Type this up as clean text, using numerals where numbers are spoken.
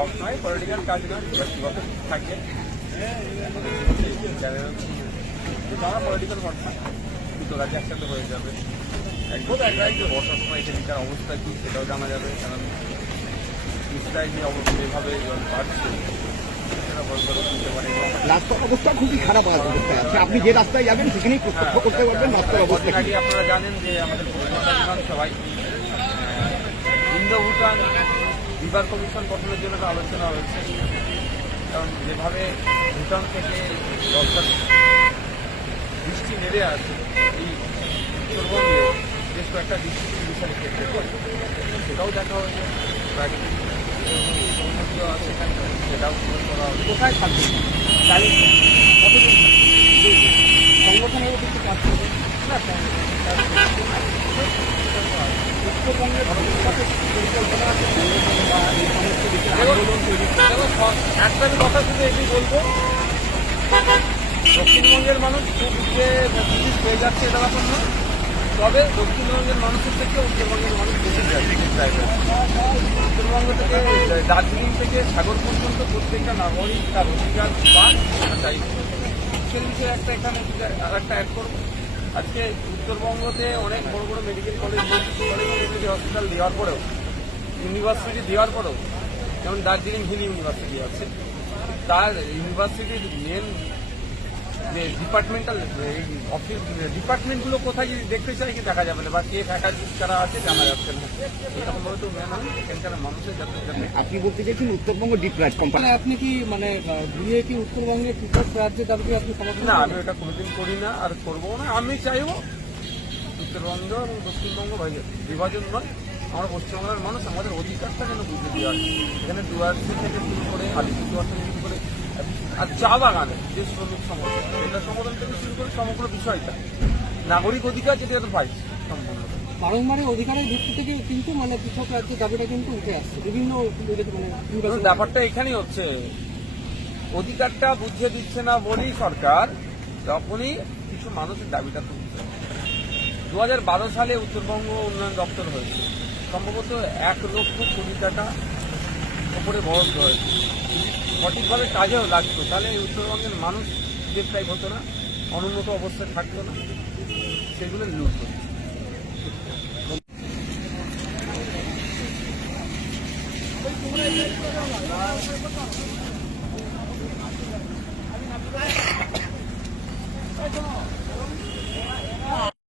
সবসময় পলিটিক্যাল কাজ নয়, ব্যক্তিগত থাকে যারা পলিটিক্যাল ঘটনা দুটো রাজ্যে একসাথে হয়ে যাবে। একদম এক রাজ্যে বর্ষার সময় এখানকার অবস্থা কী সেটাও জানা যাবে, কারণ ইসরায়েল যে অবস্থা এভাবে জল বাড়ছে সেটা ভয়ঙ্কর হতে পারে। রাস্তার অবস্থা খুবই খারাপ আছে, আপনি যে রাস্তায় যাবেন সেখানেই প্রত্যক্ষ করতে পারবেন রাস্তার অবস্থা। আগে আপনারা জানেন যে আমাদের কলকাতা বিধানসভায় ইন্দো ভুটান রিভার কমিশন গঠনের জন্য আলোচনা হয়েছে, কারণ যেভাবে ভুটান থেকে বর্ষার বৃষ্টি নেমে আছে এই উত্তরবঙ্গে বেশ কয়েকটা ডিস্ট্রিক্ট বিষয় ক্ষেত্রে সেটাও দেখা হয়েছে। সমুদ্র আছে সেটাও করা হবে। কোথায় থাকবে কতদিন সংগঠনের কিছু কাজ করবে না, উত্তরবঙ্গের ভবিষ্যতে পরিকল্পনা আছে। একটা কথা শুধু এটি বলবো, দক্ষিণবঙ্গের মানুষ খুব যে হয়ে যাচ্ছে এটা ব্যাপার নয়, তবে দক্ষিণবঙ্গের মানুষের থেকে উত্তরবঙ্গের মানুষ বেশি চাইবে। উত্তরবঙ্গ থেকে দার্জিলিং থেকে সাগর পর্যন্ত প্রত্যেকটা নাগরিক তার অধিকার পান চাইবে। সেই বিষয়ে একটা এখানে আর একটা অ্যাড করবো, আজকে উত্তরবঙ্গতে অনেক বড় বড় মেডিকেল কলেজ হসপিটাল দেওয়ার পরেও, ইউনিভার্সিটি দেওয়ার পরেও, যেমন দার্জিলিং হিল ইউনিভার্সিটি আছে, তার ইউনিভার্সিটির মেন যে ডিপার্টমেন্টাল অফিস ডিপার্টমেন্টগুলো কোথায় যদি দেখতে চাই কি দেখা যাবে না, বা কে ফ্যাকাল্টি যারা আছে জানা যাচ্ছে না। এরকম ভাবে তো মেন হয় এখানকার মানুষের যাতে। আপনি বলতে চাইছেন উত্তরবঙ্গ ডিপ্রাইভ কোম্পানি, আপনি কি মানে ঘুরিয়ে কি উত্তরবঙ্গে পৃথক রাজ্যের দাবিকে আপনি সমর্থন? না, আমি ওটা কোনোদিন করি না আর করবো না। আমি চাইবো উত্তরবঙ্গ এবং দক্ষিণবঙ্গ বিভাজন নয়, আমরা পশ্চিমবঙ্গের মানুষ আমাদের অধিকারটা যেন বুঝে দেওয়া। এখানে ডুয়ার্সি থেকে শুরু করে আলিপুরদুয়ার থেকে শুরু করে আর চা বাগানে যে শ্রমিক সমস্যা এটা সমাধান থেকে শুরু করে সমগ্র বিষয়টা নাগরিক অধিকার যেটা তো পাই সম্পূর্ণ। বারংবারের অধিকারের ভিত্তি থেকে কিন্তু মানে পৃথক রাজ্যের দাবিটা কিন্তু উঠে আসছে বিভিন্ন মানে ব্যাপারটা এখানেই হচ্ছে, অধিকারটা বুঝিয়ে দিচ্ছে না বলেই সরকার যখনই কিছু মানুষের দাবিটা তুলছে। 2012 সালে উত্তরবঙ্গ উন্নয়ন দপ্তর হয়েছে, সম্ভবত 1 লক্ষ কোটি টাকা ওপরে বরাদ্দ হয়েছে। সঠিকভাবে কাজেও লাগতো, তাহলে উত্তরবঙ্গের মানুষ ডিপ্রাইভ হতো না, অনুন্নত অবস্থায় থাকতো না, সেগুলো লুট হতো।